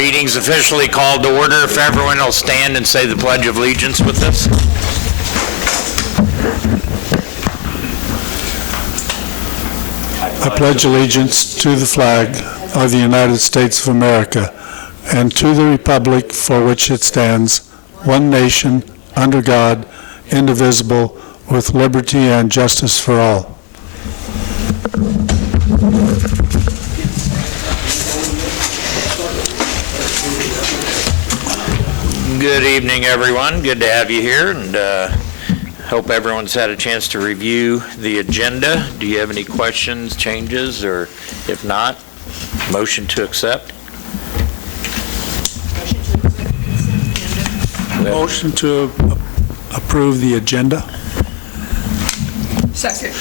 Meeting's officially called to order. If everyone will stand and say the Pledge of Allegiance with us. I pledge allegiance to the flag of the United States of America and to the republic for which it stands, one nation, under God, indivisible, with liberty and justice for all. Good evening, everyone. Good to have you here, and hope everyone's had a chance to review the agenda. Do you have any questions, changes, or if not, motion to accept? Motion to approve the agenda. Second.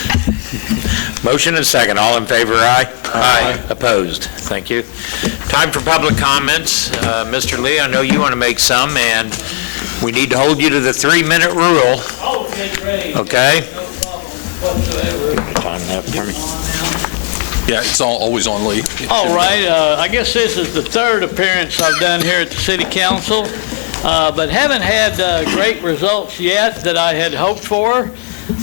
Motion and second. All in favor, aye? Aye. Opposed? Thank you. Time for public comments. Mr. Lee, I know you want to make some, and we need to hold you to the 3-minute rule. Okay, great. Okay? No problem whatsoever. Time that for me. Yeah, it's always on, Lee. All right, I guess this is the third appearance I've done here at the City Council, but haven't had great results yet that I had hoped for.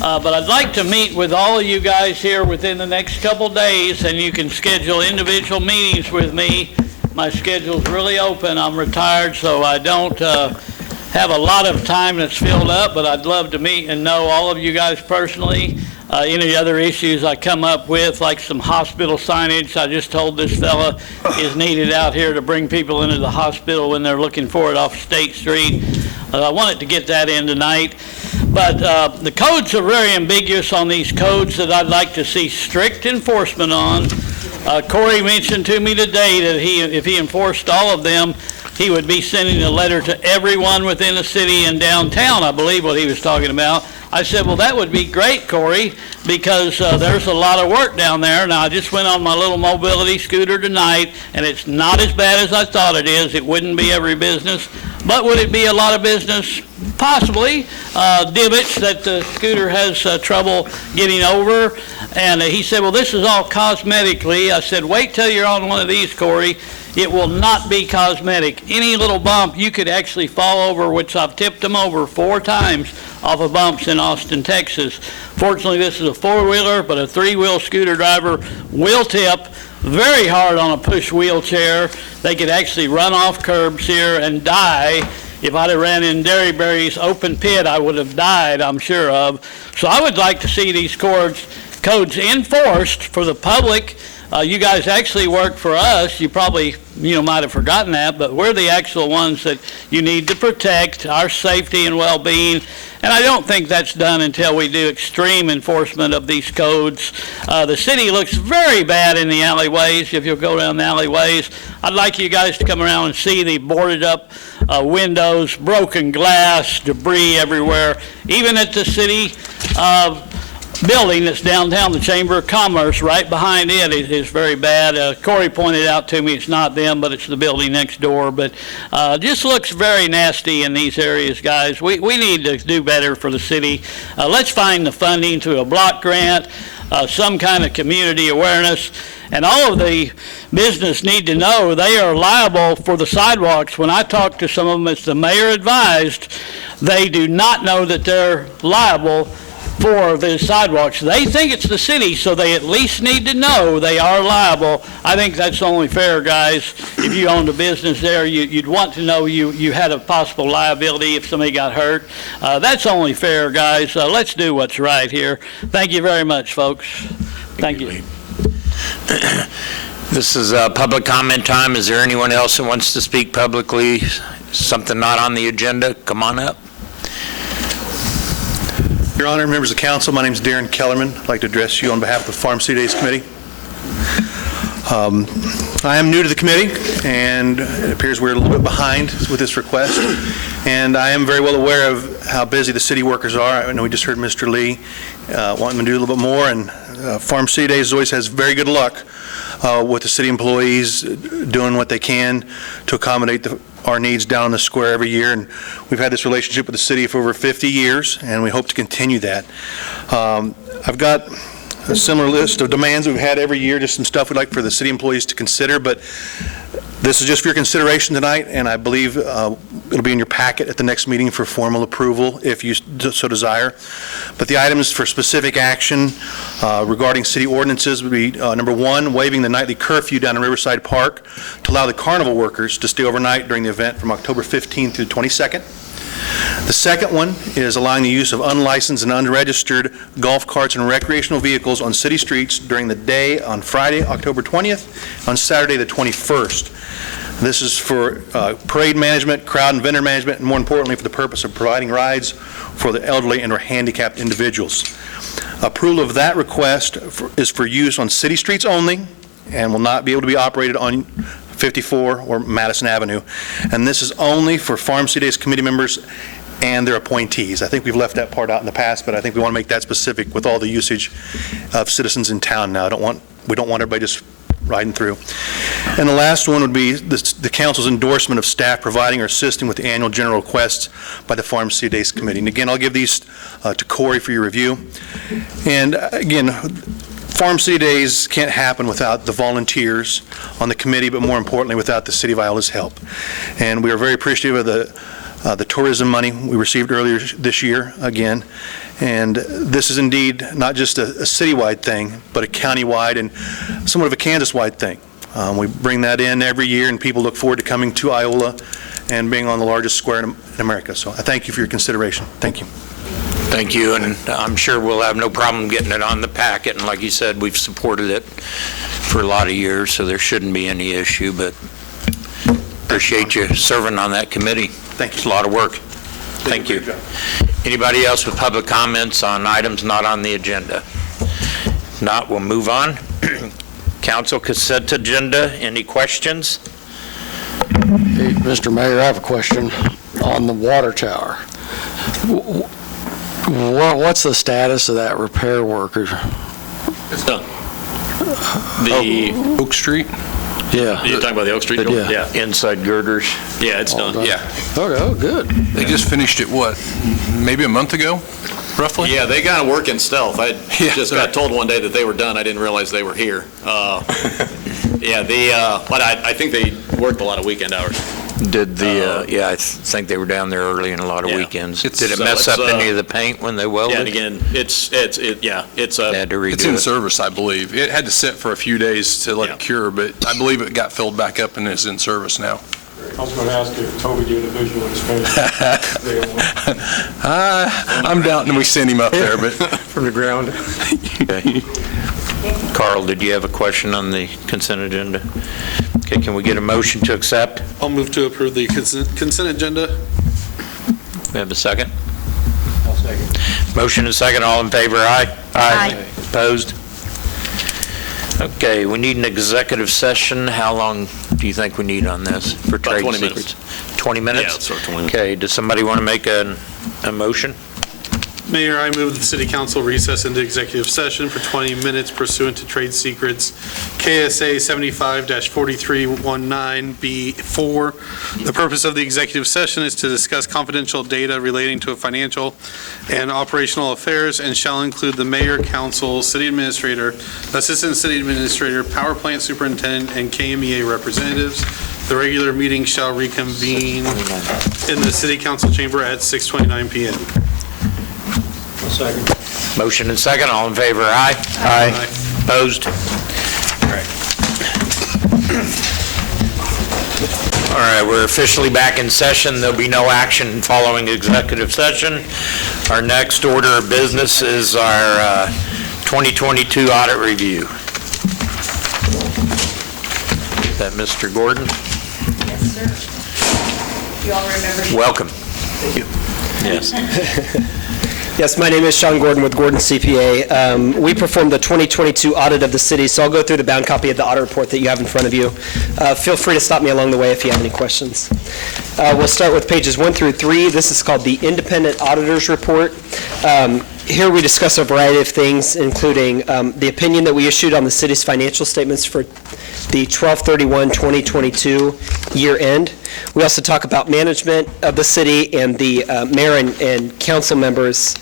But I'd like to meet with all of you guys here within the next couple days, and you can schedule individual meetings with me. My schedule's really open. I'm retired, so I don't have a lot of time that's filled up, but I'd love to meet and know all of you guys personally. Any other issues I come up with, like some hospital signage, I just told this fella is needed out here to bring people into the hospital when they're looking for it off State Street. I wanted to get that in tonight. But the codes are very ambiguous on these codes that I'd like to see strict enforcement on. Corey mentioned to me today that if he enforced all of them, he would be sending a letter to everyone within the city and downtown, I believe what he was talking about. I said, well, that would be great, Corey, because there's a lot of work down there. Now, I just went on my little mobility scooter tonight, and it's not as bad as I thought it is. It wouldn't be every business. But would it be a lot of business? Possibly. Divots that the scooter has trouble getting over. And he said, well, this is all cosmetically. I said, wait till you're on one of these, Corey. It will not be cosmetic. Any little bump, you could actually fall over, which I've tipped them over 4 times off of bumps in Austin, Texas. Fortunately, this is a 4-wheeler, but a 3-wheel scooter driver will tip very hard on a push wheelchair. They could actually run off curbs here and die. If I'd have ran in Derryberry's open pit, I would have died, I'm sure of. So I would like to see these codes enforced for the public. You guys actually work for us. You probably, might have forgotten that, but we're the actual ones that you need to protect our safety and well-being. And I don't think that's done until we do extreme enforcement of these codes. The city looks very bad in the alleyways. If you'll go down the alleyways, I'd like you guys to come around and see the boarded up windows, broken glass, debris everywhere. Even at the city building that's downtown, the Chamber of Commerce, right behind it is very bad. Corey pointed out to me it's not them, but it's the building next door. But just looks very nasty in these areas, guys. We need to do better for the city. Let's find the funding through a block grant, some kind of community awareness. And all of the business need to know they are liable for the sidewalks. When I talked to some of them, as the mayor advised, they do not know that they're liable for the sidewalks. They think it's the city, so they at least need to know they are liable. I think that's only fair, guys. If you owned a business there, you'd want to know you had a possible liability if somebody got hurt. That's only fair, guys. Let's do what's right here. Thank you very much, folks. Thank you. This is public comment time. Is there anyone else that wants to speak publicly? Something not on the agenda? Come on up. Your Honor, members of council, my name is Darren Kellerman. I'd like to address you on behalf of the Farm City Days Committee. I am new to the committee, and it appears we're a little bit behind with this request. And I am very well aware of how busy the city workers are. I know we just heard Mr. Lee wanting to do a little bit more, and Farm City Days always has very good luck with the city employees doing what they can to accommodate our needs down in the square every year. And we've had this relationship with the city for over 50 years, and we hope to continue that. I've got a similar list of demands we've had every year, just some stuff we'd like for the city employees to consider, but This is just for your consideration tonight, and I believe it'll be in your packet at the next meeting for formal approval if you so desire. But the items for specific action regarding city ordinances would be, number one, waiving the nightly curfew down in Riverside Park to allow the carnival workers to stay overnight during the event from October 15th through the 22nd. The second one is allowing the use of unlicensed and unregistered golf carts and recreational vehicles on city streets during the day on Friday, October 20th, on Saturday, the 21st. This is for parade management, crowd and vendor management, and more importantly, for the purpose of providing rides for the elderly and or handicapped individuals. Approval of that request is for use on city streets only and will not be able to be operated on 54 or Madison Avenue. And this is only for Farm City Days committee members and their appointees. I think we've left that part out in the past, but I think we want to make that specific with all the usage of citizens in town now. We don't want everybody just riding through. And the last one would be the council's endorsement of staff providing or assisting with the annual general requests by the Farm City Days Committee. And again, I'll give these to Corey for your review. And again, Farm City Days can't happen without the volunteers on the committee, but more importantly, without the City of Iola's help. And we are very appreciative of the tourism money we received earlier this year, again. And this is indeed not just a citywide thing, but a countywide and somewhat of a Kansas-wide thing. We bring that in every year, and people look forward to coming to Iola and being on the largest square in America. So I thank you for your consideration. Thank you. Thank you, and I'm sure we'll have no problem getting it on the packet, and like you said, we've supported it for a lot of years, so there shouldn't be any issue, but appreciate you serving on that committee. Thank you. It's a lot of work. Thank you. Anybody else with public comments on items not on the agenda? If not, we'll move on. Council consent agenda, any questions? Hey, Mr. Mayor, I have a question on the water tower. What's the status of that repair worker? It's done. The Oak Street? Yeah. You're talking about the Oak Street? Yeah. Yeah, Inside girders? yeah, it's done. Yeah. Okay, oh, good. They just finished it, what, maybe a month ago, roughly? Yeah, they got to work in stealth. I Yeah. just got told one day that they were done. I didn't realize they were here. Yeah, but I think they worked a lot of weekend hours. Did the, yeah, I think they were down there early in a lot of Yeah. weekends. It's- Did it so mess it's, up any of the paint when they Yeah, welded? and again, it's They had to redo It's in it. service, I believe. It had to sit for a few days to let Yeah. it cure, but I believe it got filled back up and is in service now. I was going to ask if Toby did a visual inspection. I'm doubting we sent him up there, but From the ground. Okay. Carl, did you have a question on the consent agenda? Okay, can we get a motion to accept? I'll move to approve the consent agenda. We have a second? I'll second. Motion and second, all in favor, aye? Aye. Opposed? Okay, we need an executive session. How long do you think we need on this for About trade 20 secrets? minutes. 20 minutes? Yeah, let's start 20 minutes. Okay, does somebody want to make a motion? Mayor, I move that the city council recess into executive session for 20 minutes pursuant to trade secrets KSA 75-4319B4. The purpose of the executive session is to discuss confidential data relating to financial and operational affairs and shall include the mayor, council, city administrator, assistant city administrator, power plant superintendent, and KMEA representatives. The regular meeting shall reconvene in the city council chamber at 6:29 PM. Motion and second, all in favor, aye? Aye. Opposed? All right, we're officially back in session. There'll be no action following executive session. Our next order of business is our 2022 audit review. Is that Mr. Gordon? Yes, sir. You all remember me? Welcome. Thank you. Yes. Yes, my name is Sean Gordon with Gordon CPA. We performed the 2022 audit of the city, so I'll go through the bound copy of the audit report that you have in front of you. Feel free to stop me along the way if you have any questions. We'll start with pages 1 through 3. This is called the Independent Auditor's Report. Here we discuss a variety of things, including the opinion that we issued on the city's financial statements for the 12/31/2022 year end. We also talk about management of the city and the mayor and council members'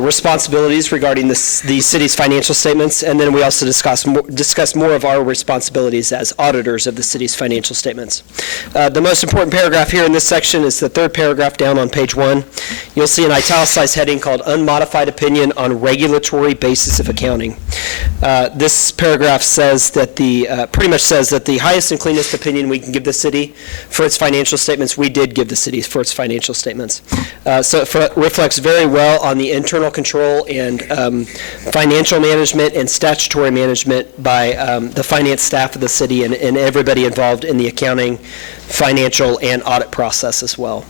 responsibilities regarding the city's financial statements, and then we also discuss more of our responsibilities as auditors of the city's financial statements. The most important paragraph here in this section is the third paragraph down on page 1. You'll see an italicized heading called Unmodified Opinion on Regulatory Basis of Accounting. This paragraph says that pretty much says that the highest and cleanest opinion we can give the city for its financial statements, we did give the city for its financial statements. So it reflects very well on the internal control and financial management and statutory management by the finance staff of the city and everybody involved in the accounting, financial, and audit process as well.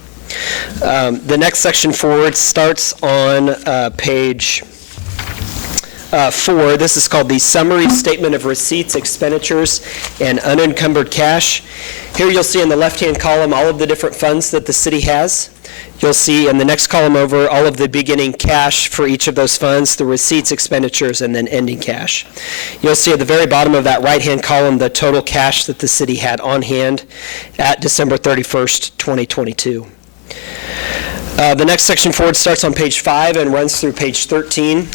The next section forward starts on page 4. This is called the Summary Statement of Receipts, Expenditures, and Unencumbered Cash. Here you'll see in the left-hand column all of the different funds that the city has. You'll see in the next column over all of the beginning cash for each of those funds, the receipts, expenditures, and then ending cash. You'll see at the very bottom of that right-hand column the total cash that the city had on hand at December 31st, 2022. The next section forward starts on page 5 and runs through page 13.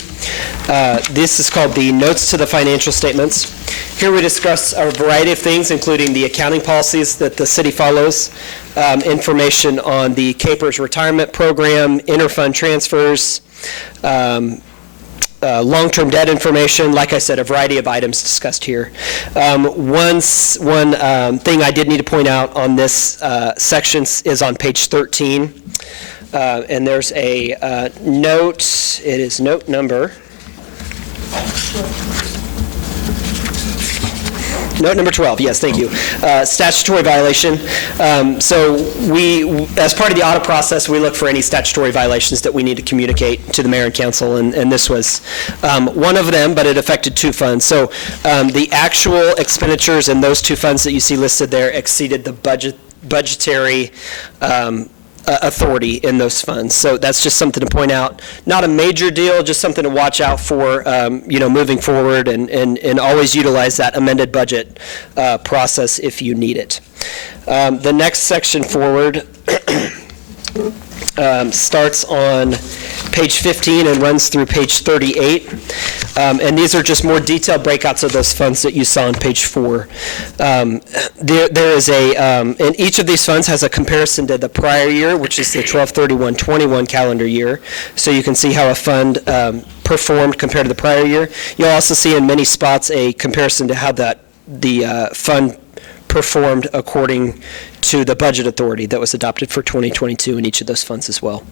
This is called the Notes to the Financial Statements. Here we discuss a variety of things, including the accounting policies that the city follows, information on the CAPERS retirement program, interfund transfers, long-term debt information, like I said, a variety of items discussed here. One thing I did need to point out on this section is on page 13. And there's a note, it is note number 12, yes, thank you. Statutory violation. So we, as part of the audit process, we look for any statutory violations that we need to communicate to the mayor and council, and this was one of them, but it affected 2 funds. So the actual expenditures in those 2 funds that you see listed there exceeded the budgetary authority in those funds. So that's just something to point out. Not a major deal, just something to watch out for, moving forward, and always utilize that amended budget process if you need it. The next section forward starts on page 15 and runs through page 38. And these are just more detailed breakouts of those funds that you saw on page 4. There is and each of these funds has a comparison to the prior year, which is the 12/31/21 calendar year. So you can see how a fund performed compared to the prior year. You'll also see in many spots a comparison to how the fund performed according to the budget authority that was adopted for 2022 in each of those funds as well.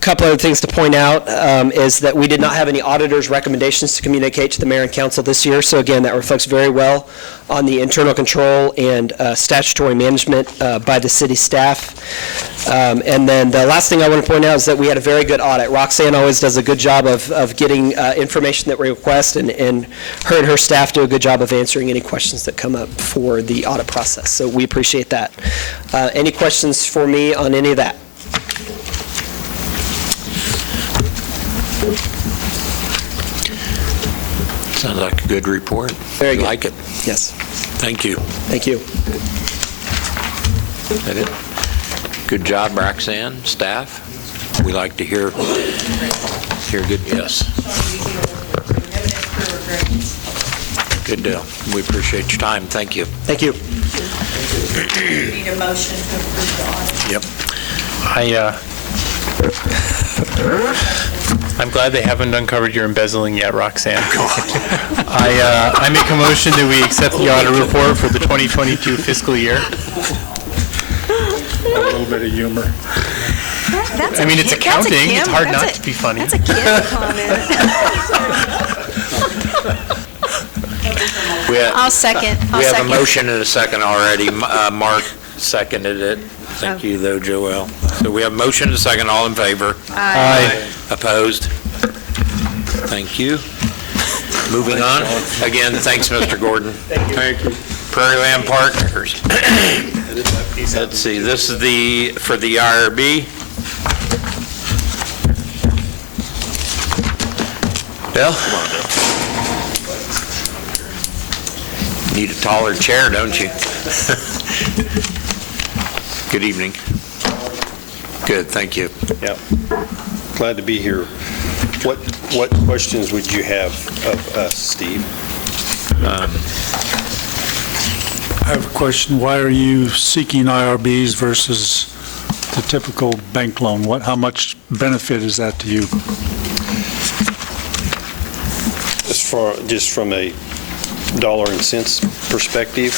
Couple other things to point out is that we did not have any auditors' recommendations to communicate to the mayor and council this year. So again, that reflects very well on the internal control and statutory management by the city staff. And then the last thing I want to point out is that we had a very good audit. Roxanne always does a good job of getting information that we request, and her and her staff do a good job of answering any questions that come up for the audit process. So we appreciate that. Any questions for me on any of that? Sounds like a good report. Very good. Like it. Yes. Thank you. Thank you. Is that it? Good job, Roxanne, staff. We like to hear good, yes. Good deal. We appreciate your time. Thank you. Thank you. Need a motion to approve the audit. Yep. I'm glad they haven't uncovered your embezzling yet, Roxanne. I make a motion that we accept the audit report for the 2022 fiscal year. A little bit of humor. I mean, it's accounting. It's hard not to be funny. That's a kid comment. I'll second. We have a motion and a second already. Mark seconded it. Thank you, though, Joelle. So we have a motion and a second. All in favor? Aye. Opposed? Thank you. Moving on. Again, thanks, Mr. Gordon. Thank you. Prairie Land Partners. Let's see, this is for the IRB. Bill? Need a taller chair, don't you? Good evening. Good, thank you. Yep. Glad to be here. What questions would you have of us, Steve? I have a question. Why are you seeking IRBs versus the typical bank loan? How much benefit is that to you? Just from a dollar and cents perspective.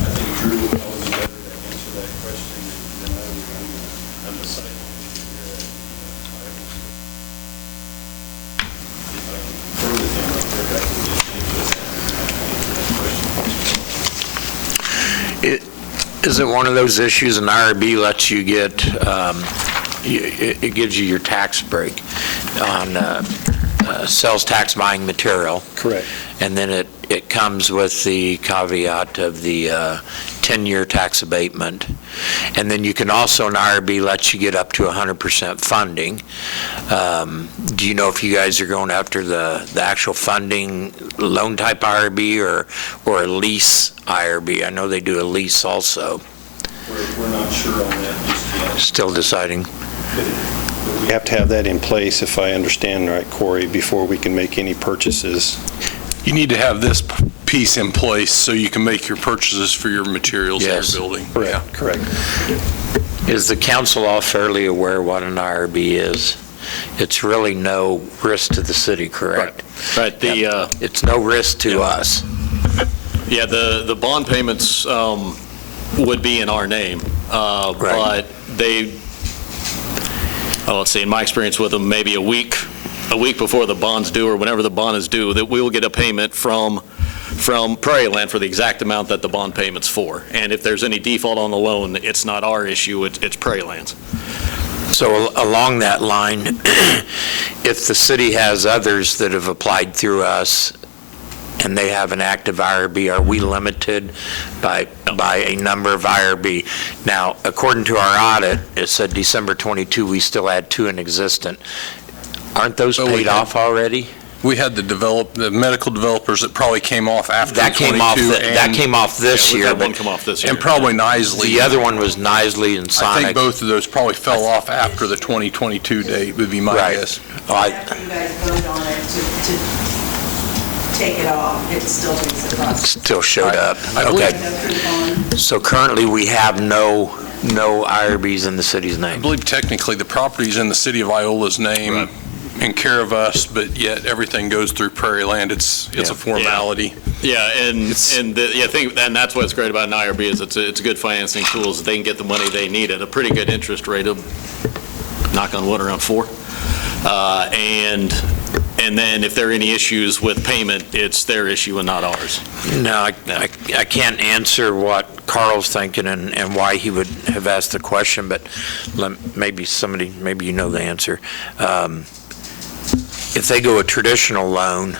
I think Drew will probably be better to answer that question than I would. I'm the site Is it one of those issues an IRB lets you get, it gives you your tax break on sales tax buying material? Correct. And then it comes with the caveat of the 10-year tax abatement. And then you can also, an IRB lets you get up to 100% funding. Do you know if you guys are going after the actual funding loan type IRB or a lease IRB? I know they do a lease also. We're not sure on that just yet. Still deciding. We have to have that in place, if I understand right, Corey, before we can make any purchases. You need to have this piece in place so you can make your purchases for your materials in Yes. your building. Correct. Is the council all fairly aware what an IRB is? It's really no risk to the city, correct? Right, It's no risk to us. yeah, the bond payments would be in our name, but they, let's see, in my experience with them, maybe a week before the bond's due or whenever the bond is due, that we will get a payment from Prairie Land for the exact amount that the bond payment's for. And if there's any default on the loan, it's not our issue, it's Prairie Land's. So along that line, if the city has others that have applied through us and they have an active IRB, are we limited by a number of IRB? Now, according to our audit, it said December 22, we still had 2 in existence. Aren't those paid off already? We had the medical developers that probably came off after That came off. That came off this year. We've had one come off this year. And probably Nisley. The other one was Nisley and Sonic. I think both of those probably fell off after the 2022 date, would be my guess. After you guys voted on it to take it off, it still brings the cost. Still showed up. Okay. So currently, we have no IRBs in the city's I name. believe technically the property's in the city of Iola's name in care of us, but yet everything goes through Prairie Land. It's a formality. Yeah, and I think, and that's what's great about an IRB is it's a good financing tool, is they can get the money they need at a pretty good interest rate of, knock on wood, around 4. And then if there are any issues with payment, it's their issue and not ours. No, I can't answer what Carl's thinking and why he would have asked the question, but maybe you know the answer. If they go a traditional loan,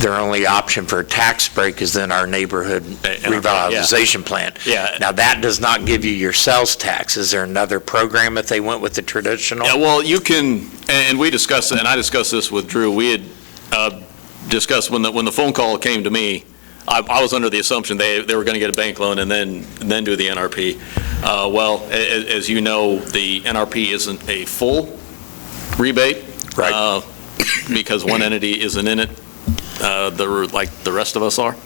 their only option for a tax break is then our neighborhood revitalization plan. Yeah. Now, that does not give you your sales tax. Is there another program if they went with the traditional? Yeah, well, you can, and we discussed it, and I discussed this with Drew. We had discussed when the phone call came to me, I was under the assumption they were going to get a bank loan and then do the NRP. Well, as you know, the NRP isn't a full rebate. Right. Because one entity isn't in it, like the rest of us are.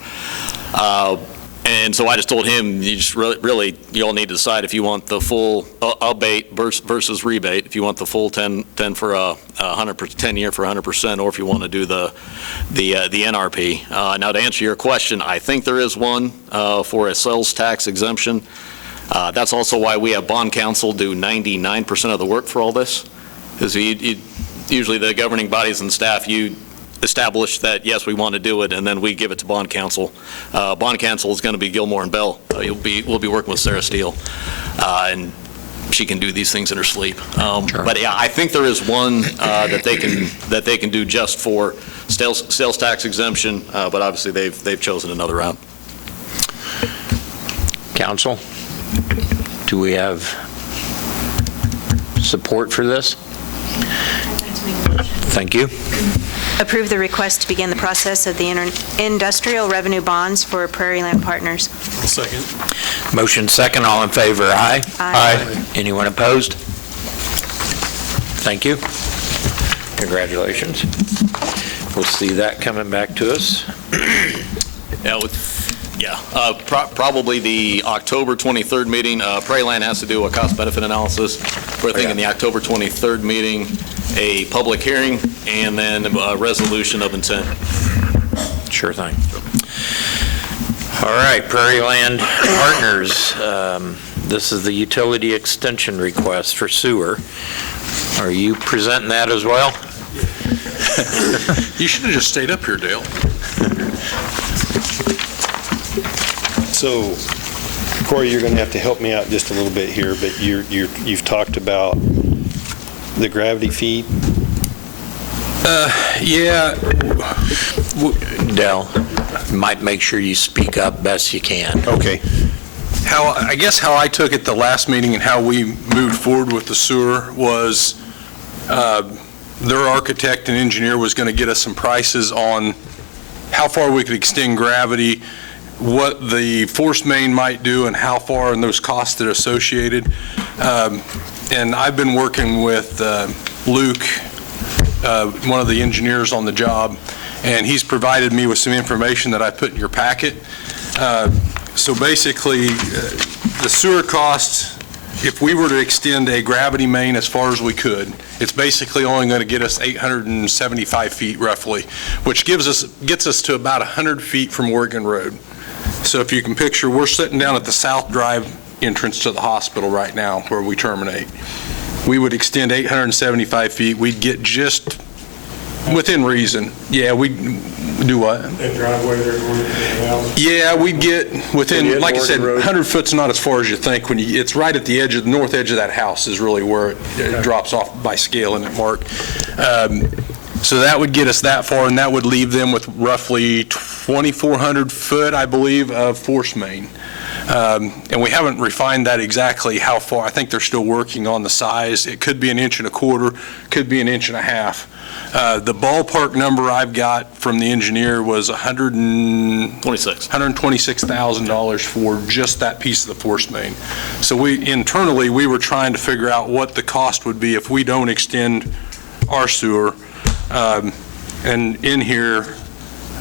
And so I just told him, you just really, you all need to decide if you want the full abate versus rebate, if you want the full 10 for 10-year for 100%, or if you want to do the NRP. Now, to answer your question, I think there is one for a sales tax exemption. That's also why we have bond counsel do 99% of the work for all this, because usually the governing bodies and staff, you establish that, yes, we want to do it, and then we give it to bond counsel. Bond counsel is going to be Gilmore and Bell. We'll be working with Sarah Steele, and she can do these things in her sleep. Sure. But yeah, I think there is one that they can do just for sales tax exemption, but obviously they've chosen another route. Council, do we have support for this? Thank you. Approve the request to begin the process of the industrial revenue bonds for Prairie Land Partners. Second. Motion second, all in favor, aye? Aye. Anyone opposed? Thank you. Congratulations. We'll see that coming back to us. Probably the October 23rd meeting. Prairie Land has to do a cost-benefit analysis. We're thinking the October 23rd meeting, a public hearing, and then a resolution of intent. Sure thing. All right, Prairie Land Partners, this is the utility extension request for sewer. Are you presenting that as well? You should have just stayed up here, Dale. So, Corey, you're going to have to help me out just a little bit here, but you've talked about the gravity feed. Yeah. Dell, might make sure you speak up best you can. Okay. I guess how I took it the last meeting and how we moved forward with the sewer was their architect and engineer was going to get us some prices on how far we could extend gravity, what the force main might do, and how far, and those costs that are associated. And I've been working with Luke, one of the engineers on the job, and he's provided me with some information that I put in your packet. So basically, the sewer costs, if we were to extend a gravity main as far as we could, it's basically only going to get us 875 feet roughly, which gets us to about 100 feet from Oregon Road. So if you can picture, we're sitting down at the South Drive entrance to the hospital right now where we terminate. We would extend 875 feet. We'd get just within reason. Yeah, we do what? That driveway there going to the house? Yeah, we'd get within, like I said, 100 foot's not as far as you think. It's right at the edge of the north edge of that house is really where it drops off by scale in it, Mark. So that would get us that far, and that would leave them with roughly 2,400 foot, I believe, of force main. And we haven't refined that exactly how far. I think they're still working on the size. It could be 1.25 inches, could be 1.5 inches. The ballpark number I've got from the engineer was $126,000 for just that piece of the force main. So internally, we were trying to figure out what the cost would be if we don't extend our sewer. And in here,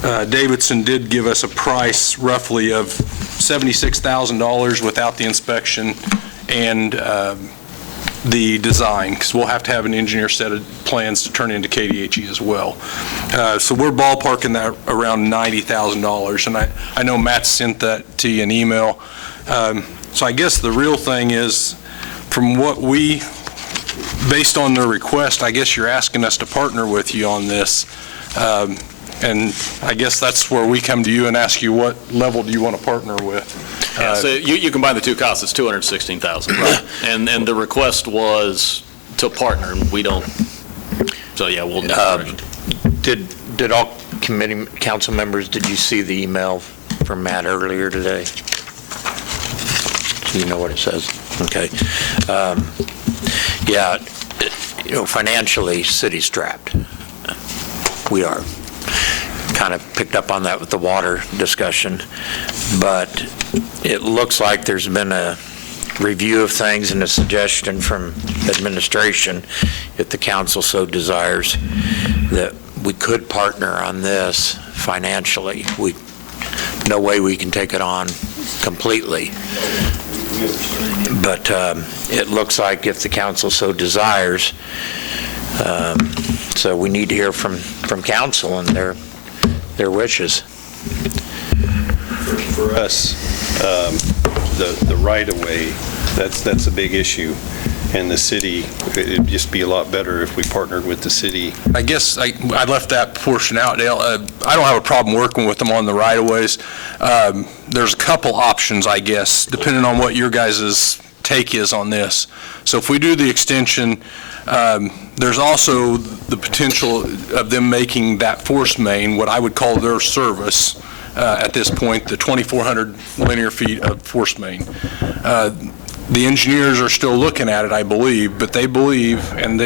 Davidson did give us a price roughly of $76,000 without the inspection and the design, because we'll have to have an engineer set of plans to turn into KDHE as well. So we're ballparking that around $90,000, and I know Matt sent that to you in email. So I guess the real thing is, from what based on their request, I guess you're asking us to partner with you on this. And I guess that's where we come to you and ask you what level do you want to partner with. So you combine the two costs, it's $216,000. Right. And the request was to partner, and we don't. So yeah, we'll. Did all committee council members? Did you see the email from Matt earlier today? Do you know what it says? Okay. Yeah, financially, city's strapped. We are. Kind of picked up on that with the water discussion, but it looks like there's been a review of things and a suggestion from administration, if the council so desires, that we could partner on this financially. No way we can take it on completely, but it looks like if the council so desires, so we need to hear from council and their wishes. For us, the right-of-way, that's a big issue. And the city, it'd just be a lot better if we partnered with the city. I guess I left that portion out, Dale. I don't have a problem working with them on the right-of-ways. There's a couple options, I guess, depending on what your guys' take is on this. So if we do the extension, there's also the potential of them making that force main what I would call their service at this point, the 2,400 linear feet of force main. the engineers are still looking at it, I believe, but they believe, and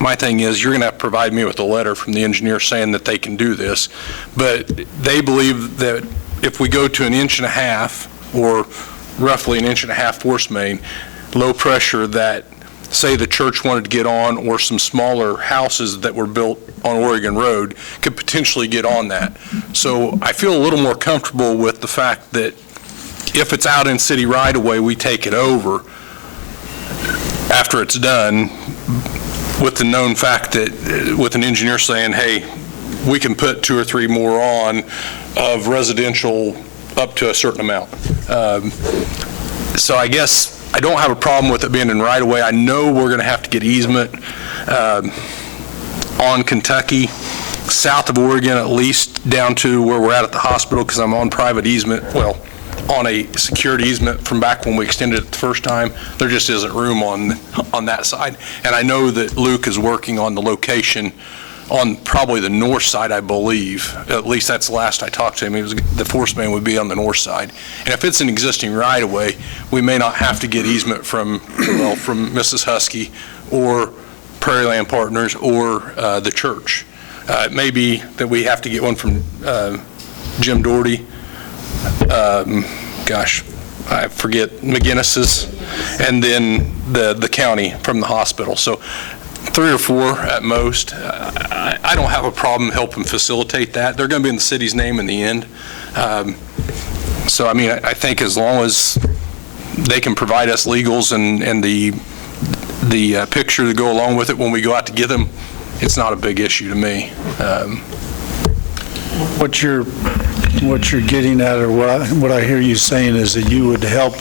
my thing is, you're going to have to provide me with a letter from the engineer saying that they can do this, but they believe that if we go to 1.5 inches or roughly 1.5 inches force main, low pressure, that say the church wanted to get on, or some smaller houses that were built on Oregon Road could potentially get on that. So I feel a little more comfortable with the fact that if it's out in city right-of-way, we take it over after it's done, with the known fact that, with an engineer saying, hey, we can put 2 or 3 more on of residential up to a certain amount. So I guess I don't have a problem with it being in right-of-way. I know we're going to have to get easement on Kentucky, south of Oregon, at least down to where we're at the hospital, because I'm on private easement, well, on a secured easement from back when we extended it the first time. There just isn't room on that side. And I know that Luke is working on the location on probably the north side, I believe. At least that's the last I talked to him. The force main would be on the north side. And if it's an existing right-of-way, we may not have to get easement from Mrs. Husky or Prairie Land Partners or the church. It may be that we have to get one from Jim Doherty. Gosh, I forget, McGinnis's, and then the county from the hospital. So 3 or 4 at most. I don't have a problem helping facilitate that. They're going to be in the city's name in the end. So, I mean, I think as long as they can provide us legals and the picture to go along with it when we go out to get them, it's not a big issue to me. What you're getting at, or what I hear you saying, is that you would help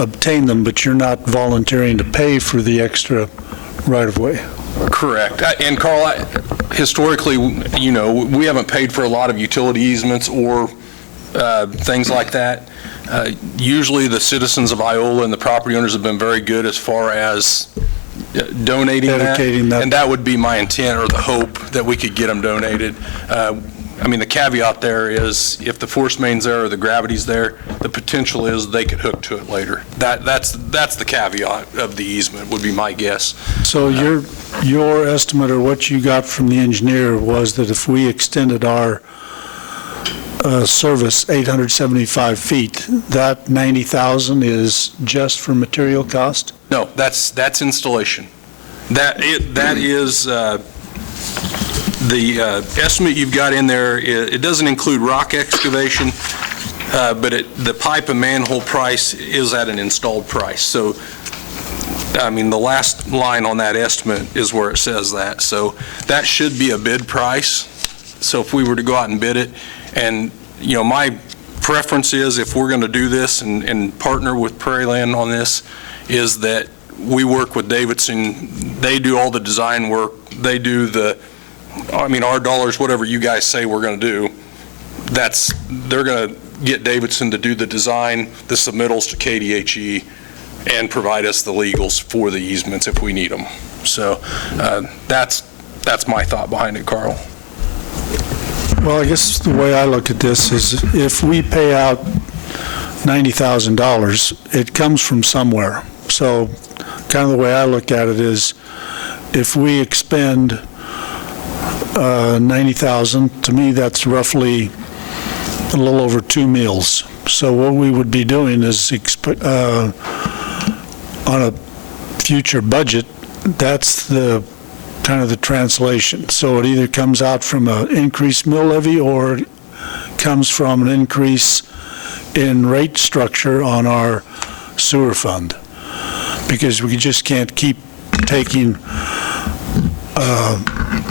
obtain them, but you're not volunteering to pay for the extra right-of-way. Correct. And Carl, historically, you know, we haven't paid for a lot of utility easements or things like that. Usually the citizens of Iola and the property owners have been very good as far as donating that. And that would be my intent, or the hope, that we could get them donated. I mean, the caveat there is, if the force main's there or the gravity's there, the potential is they could hook to it later. That's the caveat of the easement, would be my guess. So your estimate, or what you got from the engineer, was that if we extended our service 875 feet, that 90,000 is just for material cost? No, that's installation. That is the estimate you've got in there. It doesn't include rock excavation, but the pipe and manhole price is at an installed price. So, I mean, the last line on that estimate is where it says that. So that should be a bid price. So if we were to go out and bid it, and, you know, my preference is, if we're going to do this and partner with Prairie Land on this, is that we work with Davidson. They do all the design work. They do our dollars, whatever you guys say we're going to do, they're going to get Davidson to do the design, the submittals to KDHE, and provide us the legals for the easements if we need them. So that's my thought behind it, Carl. Well, I guess the way I look at this is, if we pay out $90,000, it comes from somewhere. So kind of the way I look at it is, if we expend 90,000, to me that's roughly a little over 2 meals. So what we would be doing is, on a future budget, that's the kind of the translation. So it either comes out from an increased mill levy, or it comes from an increase in rate structure on our sewer fund, because we just can't keep taking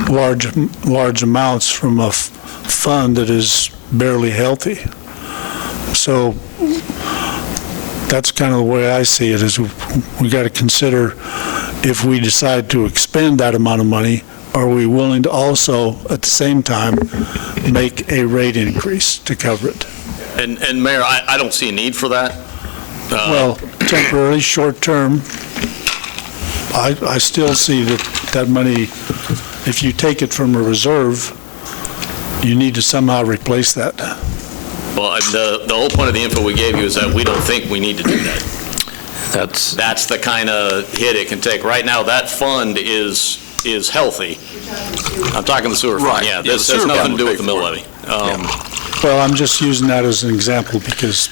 large amounts from a fund that is barely healthy. So that's kind of the way I see it, is we got to consider, if we decide to expend that amount of money, are we willing to also, at the same time, make a rate increase to cover it? And Mayor, I don't see a need for that. Well, temporarily, short term, I still see that money, if you take it from a reserve, you need to somehow replace that. Well, the whole point of the info we gave you is that we don't think we need to do that. That's the kind of hit it can take. Right now, that fund is healthy. I'm talking the sewer fund, Right. yeah. Yeah, This the has sewer nothing fund to do would with the pay mill for it. levy. Well, I'm just using that as an example because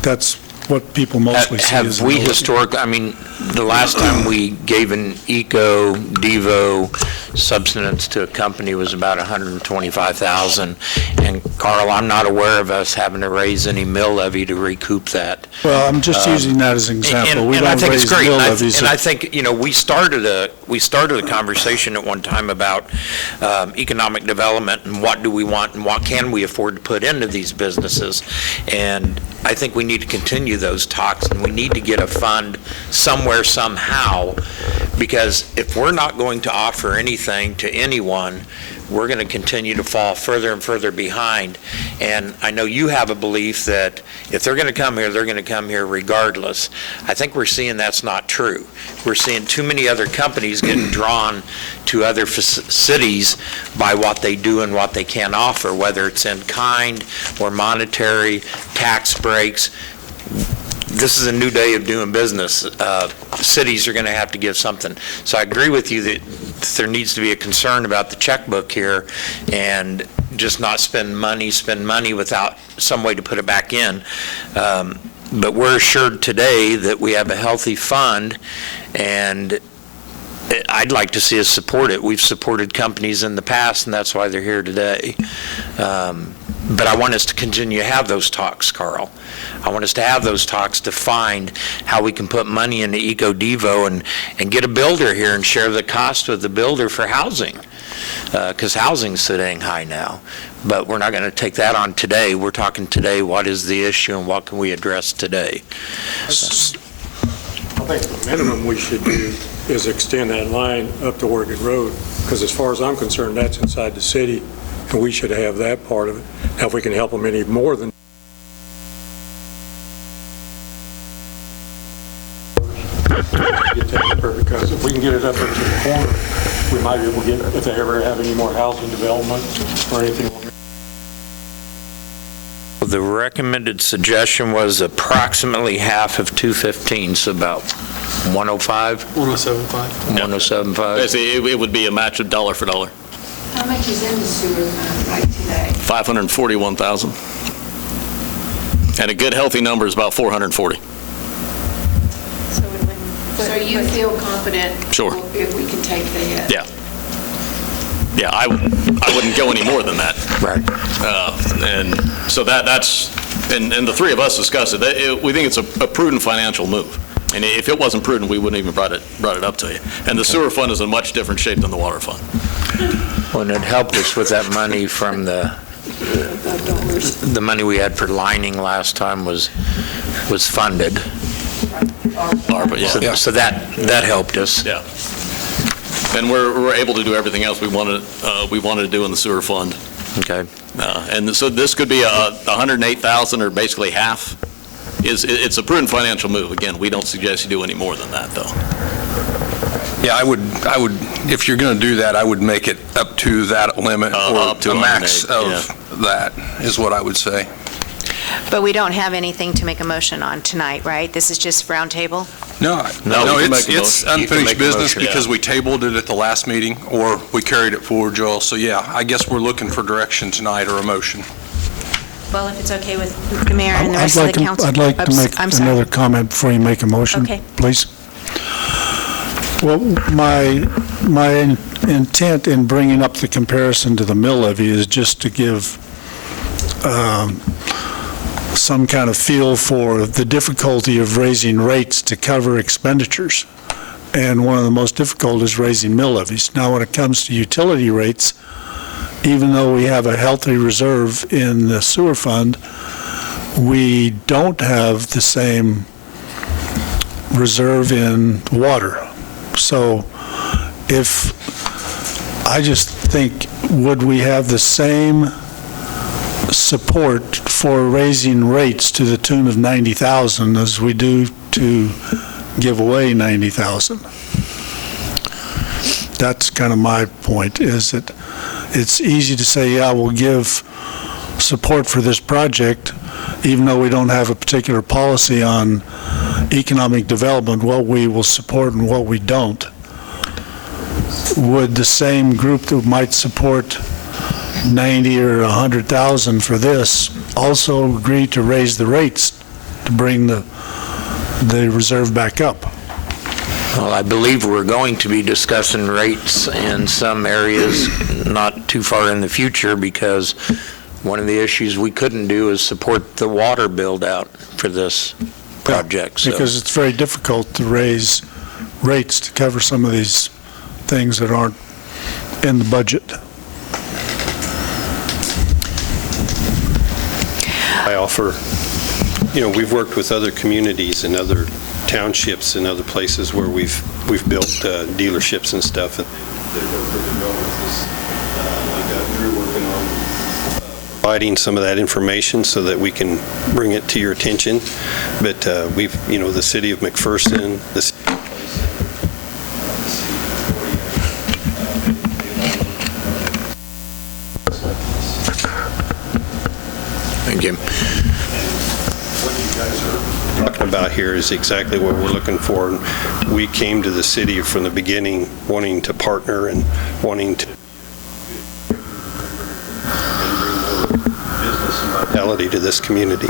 that's what people mostly see as Have a we mill levy. historically, I mean, the last time we gave an Eco Devo subsistence to a company was about $125,000. And Carl, I'm not aware of us having to raise any mill levy to recoup that. Well, I'm just using that as an example. We And I don't think it's raise great. mill And levies. I think, we started a conversation at one time about economic development and what do we want and what can we afford to put into these businesses. And I think we need to continue those talks, and we need to get a fund somewhere, somehow, because if we're not going to offer anything to anyone, we're going to continue to fall further and further behind. And I know you have a belief that if they're going to come here, they're going to come here regardless. I think we're seeing that's not true. We're seeing too many other companies getting drawn to other cities by what they do and what they can offer, whether it's in kind or monetary, tax breaks. This is a new day of doing business. Cities are going to have to give something. So I agree with you that there needs to be a concern about the checkbook here and just not spend money without some way to put it back in. But we're assured today that we have a healthy fund, and I'd like to see us support it. We've supported companies in the past, and that's why they're here today. But I want us to continue to have those talks, Carl. I want us to have those talks to find how we can put money into Eco Devo and get a builder here and share the cost with the builder for housing, because housing's so dang high now. But we're not going to take that on today. We're talking today, what is the issue and what can we address today? I think the minimum we should do is extend that line up to Oregon Road, because as far as I'm concerned, that's inside the city, and we should have that part of it. Now, if we can help them any more than because if we can get it up into the corner, we might be able to get, if they ever have any more housing development or anything. The recommended suggestion was approximately half of 215, so about 105? 107.5. 107.5? Basically, it would be a match of dollar for dollar. How much is in the sewer fund right today? 541,000. And a good, healthy number is about 440. So you feel confident? Sure. If we can take that? Yeah. Yeah, I wouldn't go any more than that. Right. And so that's, and the three of us discussed it. We think it's a prudent financial move. And if it wasn't prudent, we wouldn't even brought it up to you. And the sewer fund is in much different shape than the water fund. Well, and it helped us with that money from the money we had for lining last time was funded. ARPA, yeah. So that helped us. Yeah. And we're able to do everything else we wanted to do in the sewer fund. Okay. And so this could be 108,000 or basically half. It's a prudent financial move. Again, we don't suggest you do any more than that, though. Yeah, I would, if you're going to do that, I would make it up to that limit or up to a max 108, of that is what I would say. But we don't have anything to make a motion on tonight, right? This is just roundtable? No, you can make a it's motion. You can unfinished make a business motion, because yeah. we tabled it at the last meeting or we carried it forward, Joel. So yeah, I guess we're looking for direction tonight or a motion. Well, if it's okay with the mayor and the rest of the council. I'd like to Oops, make I'm sorry. another comment before you make a motion, Okay. please. Well, my intent in bringing up the comparison to the mill levy is just to give some kind of feel for the difficulty of raising rates to cover expenditures. And one of the most difficult is raising mill levies. Now, when it comes to utility rates, even though we have a healthy reserve in the sewer fund, we don't have the same reserve in water. So I just think, would we have the same support for raising rates to the tune of 90,000 as we do to give away 90,000? That's kind of my point, is that it's easy to say, yeah, we'll give support for this project, even though we don't have a particular policy on economic development, what we will support and what we don't, would the same group that might support 90 or 100,000 for this also agree to raise the rates to bring the reserve back up? Well, I believe we're going to be discussing rates in some areas not too far in the future, because one of the issues we couldn't do is support the water build-out for this project. So. Because it's very difficult to raise rates to cover some of these things that aren't in the budget. I offer, we've worked with other communities and other townships and other places where we've built dealerships and stuff, and they work really well with us. I've got Drew working on providing some of that information so that we can bring it to your attention. But we've, the city of McPherson, the city of Thank you. What you guys are talking about here is exactly what we're looking for. And we came to the city from the beginning wanting to partner and wanting to bring more business and vitality to this community.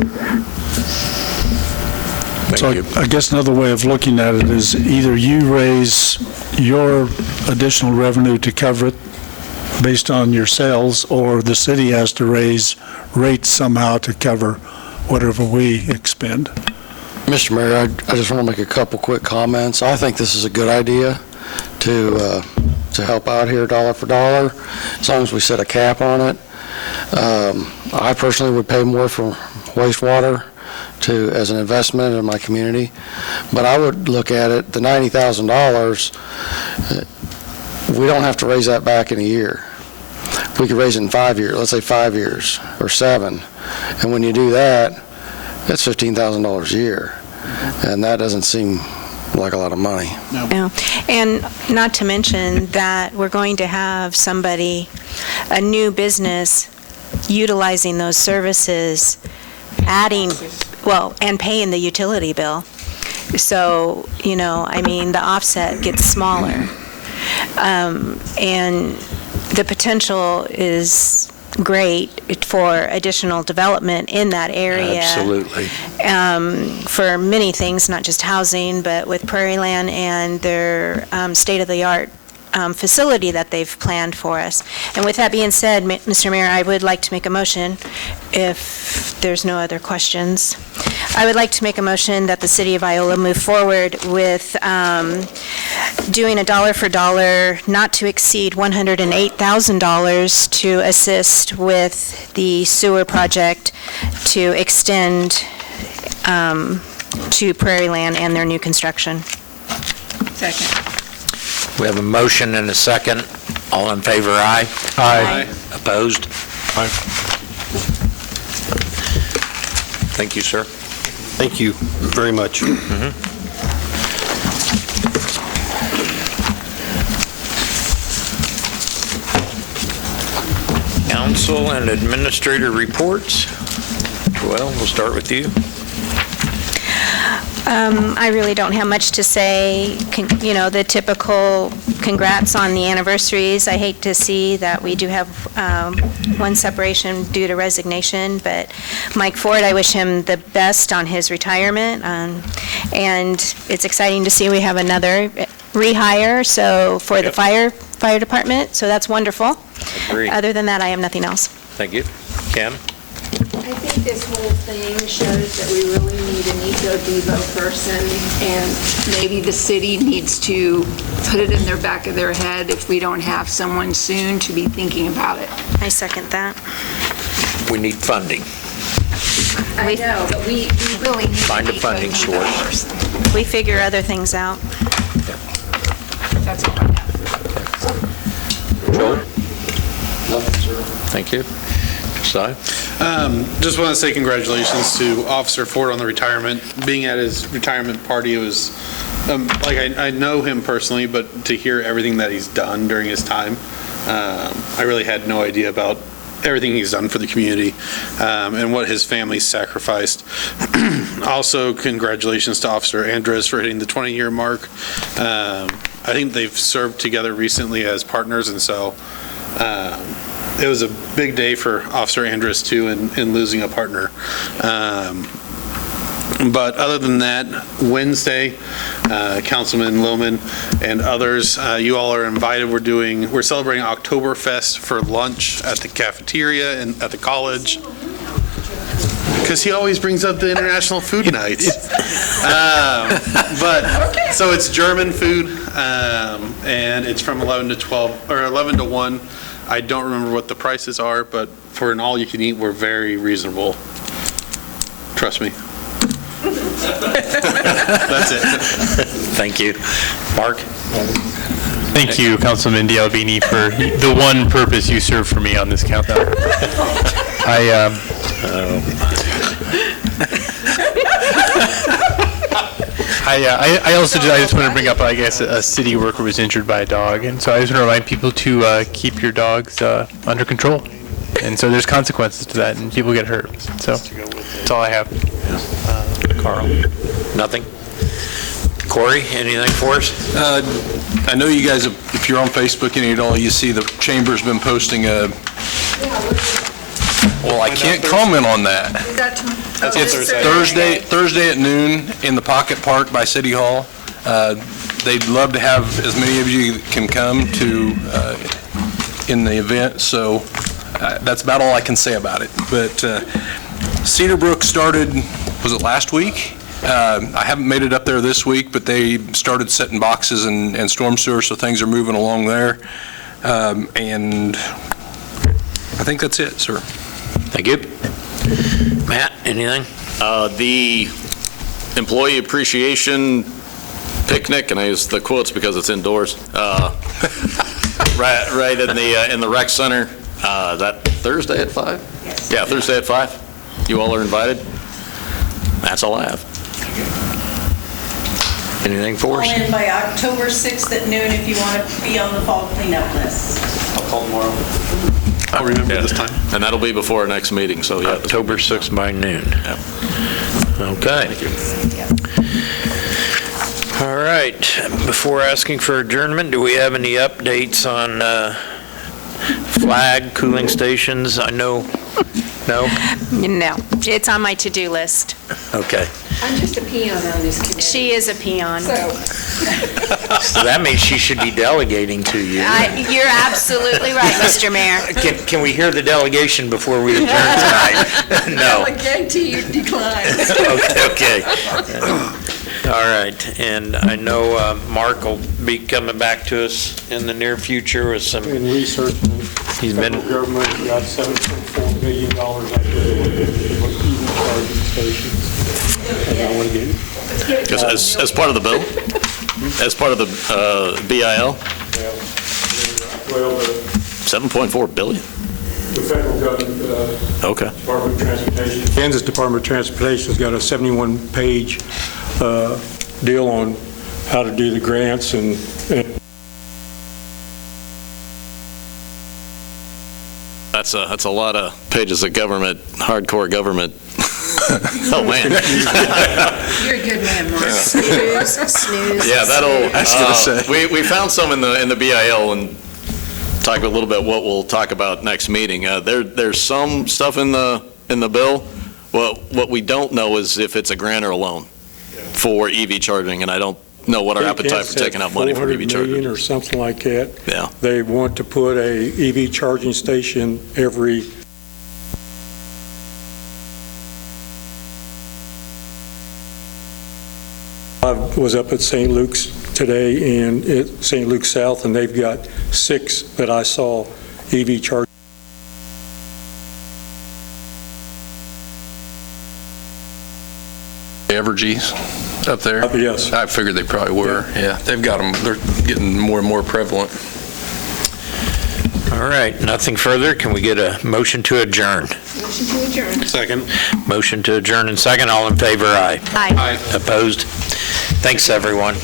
So I guess another way of looking at it is either you raise your additional revenue to cover it based on your sales, or the city has to raise rates somehow to cover whatever we expend. Mr. Mayor, I just want to make a couple quick comments. I think this is a good idea to help out here dollar for dollar, as long as we set a cap on it. I personally would pay more for wastewater as an investment in my community, but I would look at it, the $90,000, we don't have to raise that back in a year. We could raise it in 5 years, let's say 5 years or 7. And when you do that, that's $15,000 a year. And that doesn't seem like a lot of money. No. And not to mention that we're going to have somebody, a new business, utilizing those services, and paying the utility bill. So, the offset gets smaller. And the potential is great for additional development in that area. Absolutely. For many things, not just housing, but with Prairie Land and their state-of-the-art facility that they've planned for us. And with that being said, Mr. Mayor, I would like to make a motion, if there's no other questions. I would like to make a motion that the City of Iola move forward with doing a dollar for dollar, not to exceed $108,000 to assist with the sewer project to extend to Prairie Land and their new construction. Second. We have a motion and a second. All in favor, aye? Aye. Opposed? Aye. Thank you, sir. Thank you very much. Council and administrator reports. Well, we'll start with you. I really don't have much to say. The typical congrats on the anniversaries. I hate to see that we do have one separation due to resignation, but Mike Ford, I wish him the best on his retirement. And it's exciting to see we have another rehire, so for the fire department, so that's wonderful. Agree. Other than that, I have nothing else. Thank you. Cam? I think this whole thing shows that we really need an eco-devo person, and maybe the city needs to put it in their back of their head if we don't have someone soon to be thinking about it. I second that. We need funding. I know, but we really need Find a funding eco-devo source. person. We figure other things out. That's all I have. Joel? Thank you. Si? Just want to say congratulations to Officer Ford on the retirement. Being at his retirement party, it was, I know him personally, but to hear everything that he's done during his time, I really had no idea about everything he's done for the community and what his family sacrificed. Also, congratulations to Officer Andres for hitting the 20-year mark. I think they've served together recently as partners, and so it was a big day for Officer Andres, too, in losing a partner. But other than that, Wednesday, Councilman Lohman and others, you all are invited. We're celebrating Oktoberfest for lunch at the cafeteria and at the college. Because he always brings up the International Food Nights. So it's German food, and it's from 11 to 12, or 11 to 1. I don't remember what the prices are, but for an all-you-can-eat, we're very reasonable. Trust me. That's it. Thank you. Mark? Thank you, Councilman D'Albini, for the one purpose you served for me on this countdown. I just want to bring up, I guess, a city worker was injured by a dog, and so I just want to remind people to keep your dogs under control. And so there's consequences to that, and people get hurt. So that's all I have. Carl? Nothing? Corey, anything for us? I know you guys, if you're on Facebook and at all, you see the chamber's been posting a, well, I can't comment on that. It's Thursday at noon in the Pocket Park by City Hall. They'd love to have as many of you can come to in the event, so that's about all I can say about it. But Cedar Brook started, was it last week? I haven't made it up there this week, but they started setting boxes and storm sewers, so things are moving along there. And I think that's it, sir. Thank you. Matt, anything? The employee appreciation picnic, and I use the quotes because it's indoors, right in the rec center, that Thursday at 5? Yes. Yeah, Thursday at 5. You all are invited. That's all I have. Anything for us? Call in by October 6th at noon if you want to be on the fall cleanup list. I'll call tomorrow. I'll remember this time. And that'll be before our next meeting, so yeah. October 6th by noon. Yep. Okay. All right. Before asking for adjournment, do we have any updates on flag cooling stations? I know, no? No, it's on my to-do list. Okay. I'm just a peon on this committee. She is a peon. So that means she should be delegating to you. You're absolutely right, Mr. Mayor. Can we hear the delegation before we adjourn tonight? No. Delegate to you decline. Okay. All right, and I know Mark will be coming back to us in the near future with some. In researching, He's been. federal government got $7.4 billion out there for EV charging stations. And I want to get. As part of the bill? As part of the BIL? Well, 7.4 billion? the federal government, Okay. Department of Transportation. Kansas Department of Transportation has got a 71-page deal on how to do the grants and That's a lot of pages of government, hardcore government. Oh, man. You're a good man, Mark. Snooze. Yeah, that'll, I was gonna say. we found some in the BIL and talk a little bit what we'll talk about next meeting. There's some stuff in the bill. What we don't know is if it's a grant or a loan for EV charging, and I don't know what our appetite for taking out money for EV $400 charging. million or something like that. Yeah. They want to put a EV charging station every. I was up at St. Luke's today and at St. Luke's South, and they've got 6 that I saw EV charging. Evergy's up there? Yes. I figured they probably were. Yeah, they've got them. They're getting more and more prevalent. All right, nothing further. Can we get a motion to adjourn? Motion to adjourn. Second. Motion to adjourn and second. All in favor, aye. Aye. Opposed? Thanks, everyone.